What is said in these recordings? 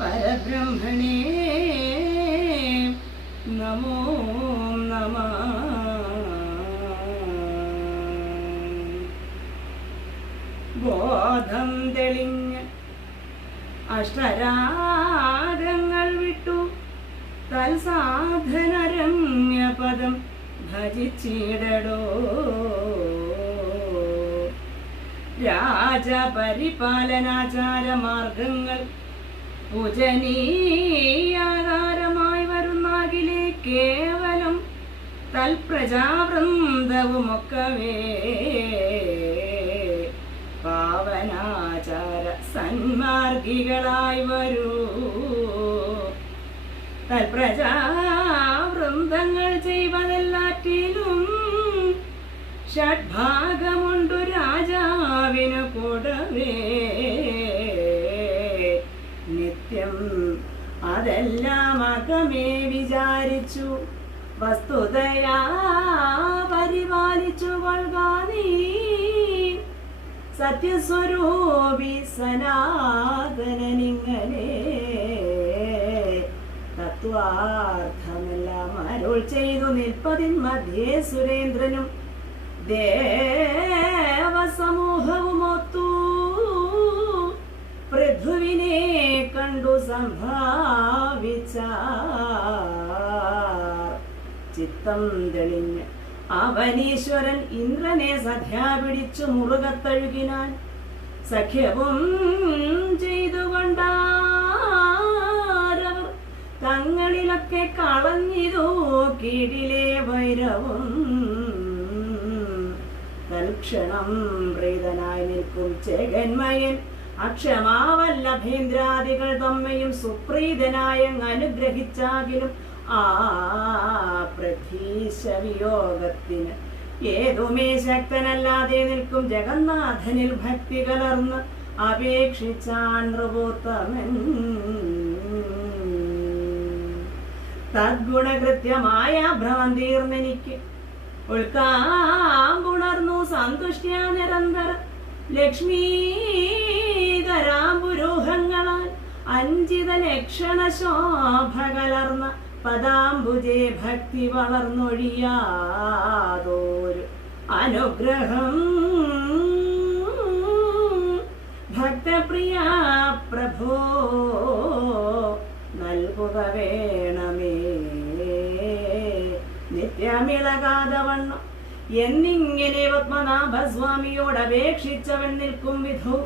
പരബ്രഹ്മണേ നമോ നമഃ. ബോധം തെളിഞ്ഞ് അഷ്ടരാഗങ്ങൾ വിട്ടു തൽസാധനരമ്യപദം ഭജിച്ചിടടോ. രാജപരിപാലനാചാരമാർഗങ്ങൾ പൂജനീയാകാരമായി വരുന്നാകിലേ കേവലം തൽപ്രജാവൃന്ദവുമൊക്കവേ പാവനാചാര സന്മാർഗികളായി വരൂ. തൽപ്രജാവൃന്ദങ്ങൾ ചെയ്വതെല്ലാറ്റിലും ഷഡ്ഭാഗമുണ്ടു രാജാവിനു കൂടവേ. നിത്യം അതെല്ലാം അകമേ വിചാരിച്ചു വസ്തുതയാ പരിപാലിച്ചു കൊള്ളുക നീ. സത്യസ്വരൂപി സനാതനനിങ്ങനെ തത്വാർത്ഥമെല്ലാം അരുൾ ചെയ്തു നിൽപ്പതിൻ മധ്യേ സുരേന്ദ്രനും ദേവസമൂഹവുമൊത്തു പൃഥുവിനെ കണ്ടു സംഭാവിച്ച ചിത്തം തെളിഞ്ഞ് അവനീശ്വരൻ ഇന്ദ്രനെ സഖ്യാ പിടിച്ചു മുറുകത്തഴുകിനാൻ. സഖ്യവും ചെയ്തുകൊണ്ടാരവർ തങ്ങളിലൊക്കെ കളഞ്ഞിതോ കീഴിലെ വൈരവും. തൽക്ഷണം പ്രീതനായി നിൽക്കും ജഗന്മയൻ അക്ഷമാവല്ലഭേന്ദ്രാദികൾ തമ്മയും സുപ്രീതനായ അനുഗ്രഹിച്ചാകിലും ആ പ്രതീശവിയോഗത്തിന് ഏതുമേ ശക്തനല്ലാതെ നിൽക്കും ജഗന്നാഥനിൽ ഭക്തി കലർന്ന് അപേക്ഷിച്ചാൻ നൃപോത്തമൻ. തദ്ഗുണകൃത്യമായ ഭ്രാന്തീർന്നെനിക്ക് ഉൾക്കാമ്പുണർന്നു സന്തുഷ്ട്യ നിരന്തര ലക്ഷ്മീകരാംബുരൂഹങ്ങളാൽ അഞ്ചിത ലക്ഷണ ശോഭ കലർന്ന പദാംബുജേ ഭക്തി വളർന്നൊഴിയാതൊരു അനുഗ്രഹം. ഭക്തപ്രിയ പ്രഭോ നൽകുക വേണമേ നിത്യമിളകാതവണ്ണം എന്നിങ്ങനെ പത്മനാഭസ്വാമിയോട് അപേക്ഷിച്ചവൻ നിൽക്കും വിധു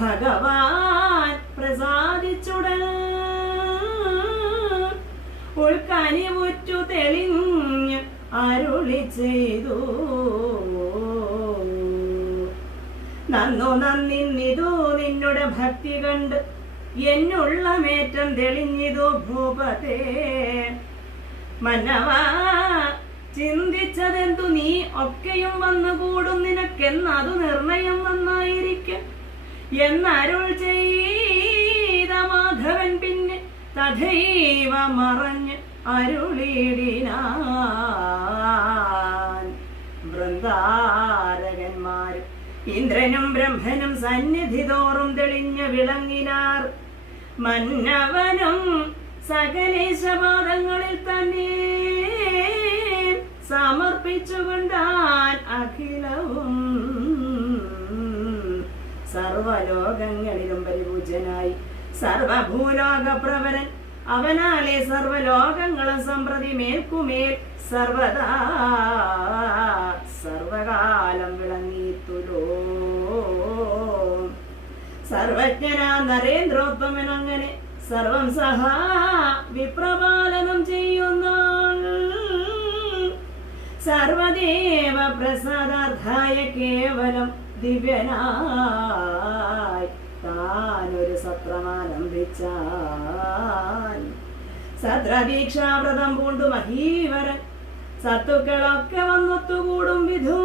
ഭഗവാൻ പ്രസാദിച്ചുടൻ ഉൾക്കനിവുറ്റു തെളിഞ്ഞ് അരുളി ചെയ്തു. നന്നു നന്നിന്നിതു നിന്നുടെ ഭക്തി കണ്ട് എന്നുള്ള മേറ്റം തെളിഞ്ഞിതു ഭൂപതേ. മന്നവ ചിന്തിച്ചതെന്തു നീ ഒക്കെയും വന്നുകൂടും നിനക്കെന്നതു നിർണയം നന്നായിരിക്കും എന്നരുൾ ചെയ്ത മാധവൻ പിന്നെ തഥൈവ മറഞ്ഞ് അരുളിടിനാൻ. വൃന്ദാരകന്മാരും ഇന്ദ്രനും ബ്രഹ്മനും സന്നിധി തോറും തെളിഞ്ഞു വിളങ്ങിനാർ. മന്നവനും സകലേശപാദങ്ങളിൽ തന്നെ സമർപ്പിച്ചുകൊണ്ടാൻ അഖിലവും സർവലോകങ്ങളിലും പരിപൂജനായി സർവഭൂലോക പ്രവരൻ അവനാലെ സർവലോകങ്ങളും സമ്പ്രതി മേൽക്കുമേൽ സർവദാ സർവകാലം വിളങ്ങിത്തുലോ. സർവജ്ഞനാ നരേന്ദ്രോത്തമൻ അങ്ങനെ സർവം സഹാ വിപ്രപാലനം ചെയ്യുന്ന സർവദേവ പ്രസാദാർത്ഥായ കേവലം ദിവ്യനായി താനൊരു സത്രമാരംഭിച്ചാൻ. സത്രദീക്ഷാവ്രതം പൂണ്ടു മഹീവരൻ സത്തുക്കളൊക്കെ വന്നൊത്തുകൂടും വിധു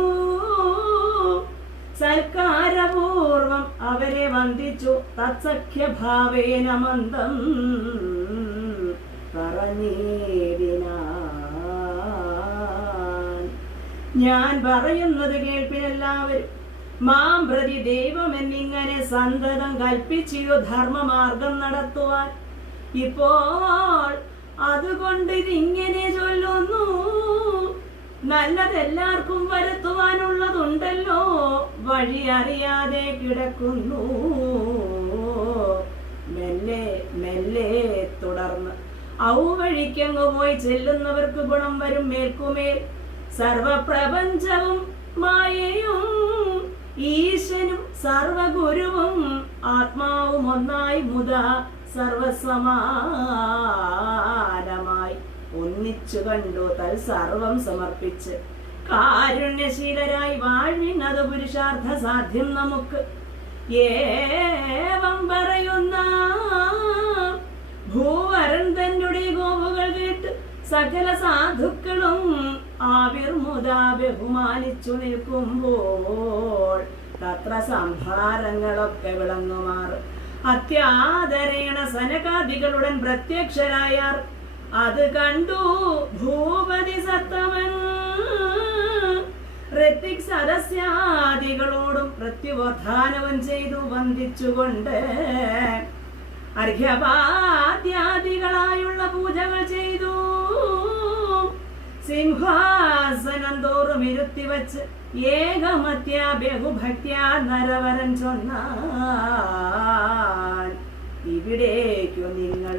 സൽക്കാരപൂർവം അവരെ വന്ദിച്ചു തത്സഖ്യഭാവേന മന്ദം പറഞ്ഞിടിനാൻ. ഞാൻ പറയുന്നത് കേൾപ്പിനെല്ലാവരും മാം പ്രതി ദൈവമെന്നിങ്ങനെ സന്തതം കൽപ്പിച്ചിയോ ധർമ്മമാർഗം നടത്തുവാൻ ഇപ്പോൾ അതുകൊണ്ട് ഇതിങ്ങനെ ചൊല്ലുന്നു, നല്ലതെല്ലാവർക്കും വരുത്തുവാനുള്ളതുണ്ടല്ലോ, വഴി അറിയാതെ കിടക്കുന്നു. മെല്ലെ മെല്ലെ തുടർന്ന് ഔവഴിക്കങ്ങു പോയി ചെല്ലുന്നവർക്ക് ഗുണം വരും മേൽക്കുമേൽ. സർവപ്രപഞ്ചവും മായയും ഈശനും സർവഗുരുവും ആത്മാവും ഒന്നായി മുതാ സർവസമാനമായി ഒന്നിച്ചു കണ്ടു തൽസർവം സമർപ്പിച്ച് കാരുണ്യശീലരായി വാഴ്വിനത് പുരുഷാർത്ഥ സാധ്യം നമുക്ക്. ഏവം പറയുന്ന ഭൂവരൻ തന്നെ ഗോവുകൾ കേട്ട് സകല സാധുക്കളും ആവിർമുദാ ബഹുമാനിച്ചു നിൽക്കുമ്പോൾ തത്ര സംഭാരങ്ങളൊക്കെ വിളങ്ങുമാറ് അത്യാദരേണ സനകാദികളുടൻ പ്രത്യക്ഷരായാർ. അത് കണ്ടു ഭൂപതി സത്തമൻ ഋത്വിക് സദസ്യാദികളോടും പ്രത്യുവധാനവും ചെയ്തു വന്ദിച്ചുകൊണ്ട് അർഘ്യപാദ്യാദികളായുള്ള പൂജകൾ ചെയ്തു. സിംഹാസനം തോറും ഇരുത്തിവച്ച് ഏകമത്യ ബഹുഭക്ത്യാ നരവരൻ ചൊന്നാൻ, ഇവിടേക്കു നിങ്ങൾ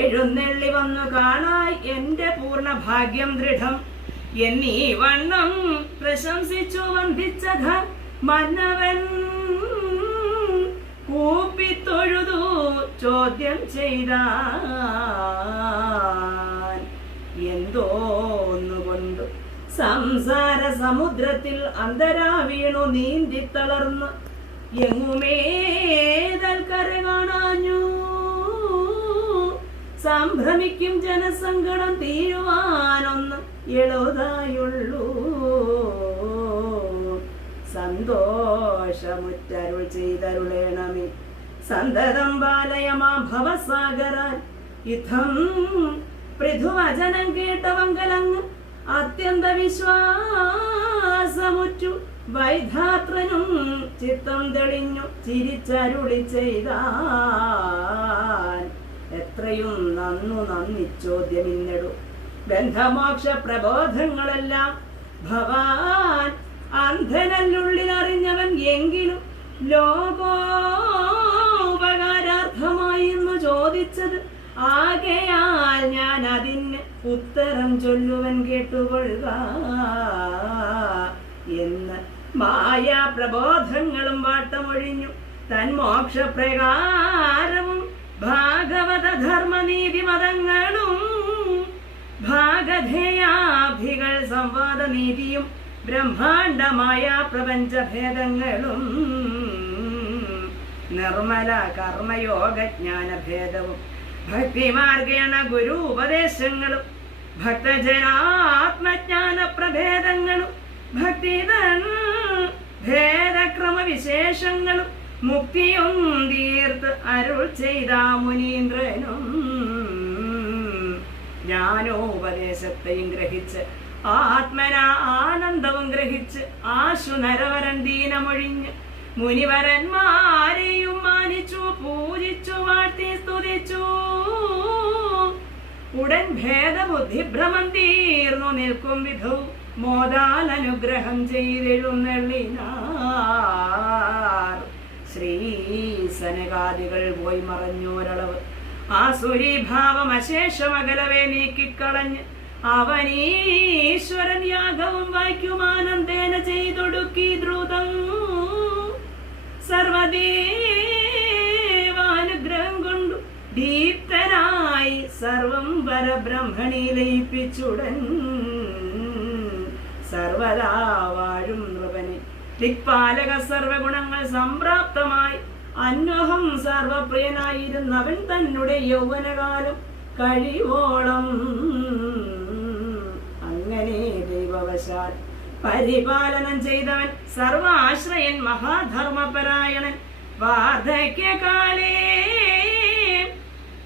എഴുന്നള്ളി വന്നു കാണായി എന്റെ പൂർണ്ണ ഭാഗ്യം ദൃഢം എന്നീ വണ്ണം പ്രശംസിച്ചു വന്ദിച്ചത മന്നവൻ. കൂപ്പിത്തൊഴുതു ചോദ്യം ചെയ്താൻ, എന്തോന്നുകൊണ്ടു സംസാര സമുദ്രത്തിൽ അന്തരാ വീണു നീന്തി തളർന്ന് എങ്ങുമേതൽക്കര കാണാഞ്ഞു. സംഭ്രമിക്കും ജനസങ്കടം തീരുവാനൊന്ന് എളുതായുള്ളൂ. സന്തോഷമുറ്റരുൾ ചെയ്തരുളേണമേ സന്തതം ബാലയമാ ഭവസാഗരാൻ. ഇത്തം പൃഥുവചനം കേട്ടവങ്കലങ്ങ് അത്യന്ത വിശ്വാസമുറ്റു വൈധാത്രനും ചിത്തം തെളിഞ്ഞു ചിരിച്ചരുളി ചെയ്താൻ. എത്രയും നന്ദിച്ചോദ്യമിന്നടു ബന്ധമോക്ഷ പ്രബോധങ്ങളെല്ലാം ഭവാൻ അന്ധനല്ലുള്ളിലറിഞ്ഞവൻ എങ്കിലും ലോകോപകാരാർത്ഥമായി എന്ന് ചോദിച്ചത് ആകയാൽ ഞാൻ അതിന് ഉത്തരം ചൊല്ലുവൻ കേട്ടുകൊള്ളുക എന്ന് മായാ പ്രബോധങ്ങളും വാട്ടമൊഴിഞ്ഞു തൻ മോക്ഷപ്രകാരവും ഭാഗവത ധർമ്മനീതി മതങ്ങളും ഭാഗധേയാഭികൾ സംവാദനീതിയും ബ്രഹ്മാണ്ഡമായ പ്രപഞ്ചഭേദങ്ങളും നിർമ്മല കർമ്മയോഗജ്ഞാനഭേദവും ഭക്തിമാർഗേണ ഗുരു ഉപദേശങ്ങളും ഭക്തജനാത്മജ്ഞാന പ്രഭേദങ്ങളും ഭക്തിതൻ ഭേദക്രമ വിശേഷങ്ങളും മുക്തിയും തീർത്ത് അരുൾ ചെയ്ത മുനീന്ദ്രനും ജ്ഞാനോപദേശത്തെയും ഗ്രഹിച്ച് ആത്മന ആനന്ദവും ഗ്രഹിച്ച് ആശു നരവരൻ ദീനമൊഴിഞ്ഞ് മുനിവരന്മാരെയും മാനിച്ചു പൂജിച്ചു വാഴ്ത്തി സ്തുതിച്ചു. ഉടൻ ഭേദബുദ്ധിഭ്രമം തീർന്നു നിൽക്കും വിധവും മോദാൽ അനുഗ്രഹം ചെയ്തെഴുന്നള്ളിനാർ. ശ്രീ സനകാദികൾ പോയി മറഞ്ഞോരളവ് ആസുരീഭാവം അശേഷമകലവെ നീക്കിക്കളഞ്ഞ് അവനീശ്വരൻ യാഗവും വായിക്കുമാനന്ദേന ചെയ്തൊടുക്കി ദ്രുതം. സർവദേവാനുഗ്രഹം കൊണ്ടു ദീപ്തനായി സർവം പരബ്രഹ്മണി ലയിപ്പിച്ചുടൻ സർവദാ വാഴും നൃപനെ ദിക്പാലക സർവഗുണങ്ങൾ സംപ്രാപ്തമായി അന്വഹം സർവപ്രിയനായിരുന്നവൻ തന്നെ യൗവനകാലം കഴിവോളം. അങ്ങനെ ദൈവവശാൽ പരിപാലനം ചെയ്തവൻ സർവാശ്രയൻ മഹാധർമ്മപരായണൻ. വാർദ്ധക്യകാലേ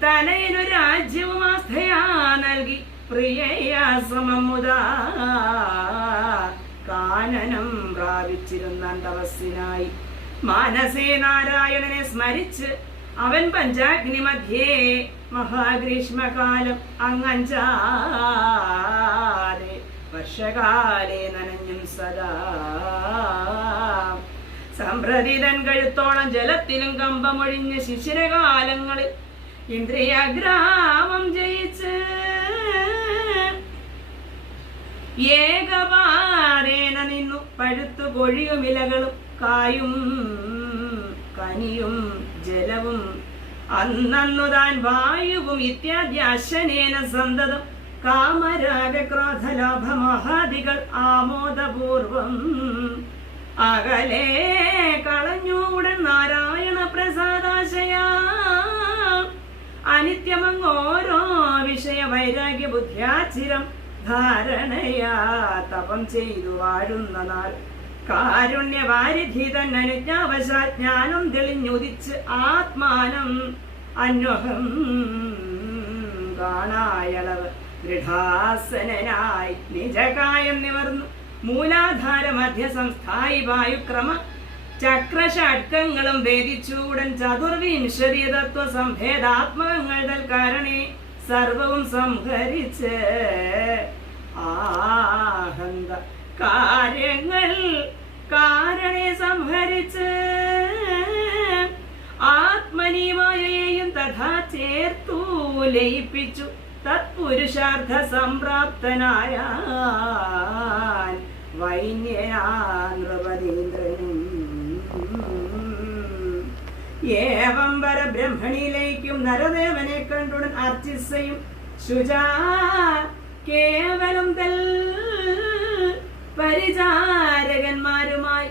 തനയിലു രാജ്യവും ആസ്ഥയാ നൽകി പ്രിയയാ സമമുദാ കാനനം പ്രാപിച്ചിരുന്ന തപസ്സിനായി മാനസേ നാരായണനെ സ്മരിച്ച് അവൻ പഞ്ചാഗ്നി മധ്യേ മഹാഗ്രീഷ്മകാലം അങ്ങഞ്ചാതെ വർഷകാലേ നനഞ്ഞും സദാ സംപ്രതിതൻ കഴുത്തോളം ജലത്തിലും കമ്പമൊഴിഞ്ഞ ശിശിരകാലങ്ങളിൽ ഇന്ദ്രിയഗ്രാമം ജയിച്ച് ഏകപാരേന നിന്നു പഴുത്തു കൊഴിയും ഇലകളും കായും കനിയും ജലവും അന്നു താൻ വായുവും ഇത്യാദ്യാശനേന സന്തതം കാമരാഗ ക്രോധലാഭമഹാദികൾ ആമോദപൂർവം അകലെ കളഞ്ഞൂടൻ നാരായണ പ്രസാദാശയ അനിത്യമങ്ങോരോ വിഷയ വൈരാഗ്യ ബുദ്ധ്യാചിരം ധാരണയാ തപം ചെയ്തു വാഴുന്ന നാൾ കാരുണ്യവാരിധി തന്നനുജ്ഞാവശാൽ ജ്ഞാനം തെളിഞ്ഞുദിച്ച് ആത്മാനം അന്വഹം കാണായളവ് ദൃഢാസനായി നിജകായം നിവർന്നു മൂലാധാര മധ്യ സംസ്ഥായി വായുക്രമ ചക്രഷഡ്കങ്ങളും ഭേദിച്ചൂടൻ ചതുർവിംശതി തത്വ സംഭേദാത്മകങ്ങൾ തൽക്കാരണേ സർവവും സംഹരിച്ച് ആഹന്ത കാര്യങ്ങൾ കാരണേ സംഹരിച്ച് ആത്മനിമായയെയും തഥാ ചേർത്തു ലയിപ്പിച്ചു തത്പുരുഷാർത്ഥ സംപ്രാപ്തനായ വൈന്യനൃപതീന്ദ്രനും ഏവം പരബ്രഹ്മണിയിലേക്കും നരദേവനെ കണ്ടുടൻ അർച്ചിസയും ശുചാ കേവലം തൽ പരിചാരകന്മാരുമായി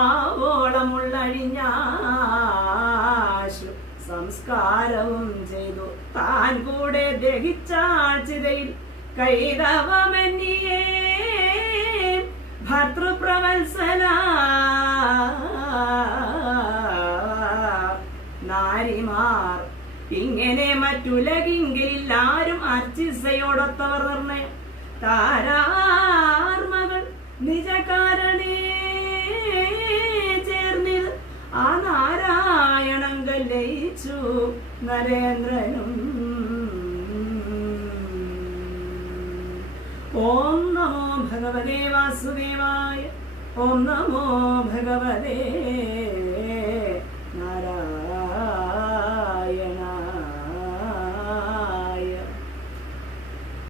ആവോളമുള്ളഴിഞ്ഞാശു സംസ്കാരവും ചെയ്തു താൻ കൂടെ ദഹിച്ചാഴ്ചതയിൽ കൈതവമന്യേ ഭർതൃപ്രവത്സല നാരിമാർ ഇങ്ങനെ മറ്റുലകിങ്കിൽ ആരും അർച്ചിസയോടൊത്തവർ നിർണയം താരാർമകൾ നിജകാരണേ ചേർന്നിത് ആ നാരായണങ്കൽ ലയിച്ചു നരേന്ദ്രനും. ഓം നമോ ഭഗവതേ വാസുദേവായ. ഓം നമോ ഭഗവതേ നാരായണായ.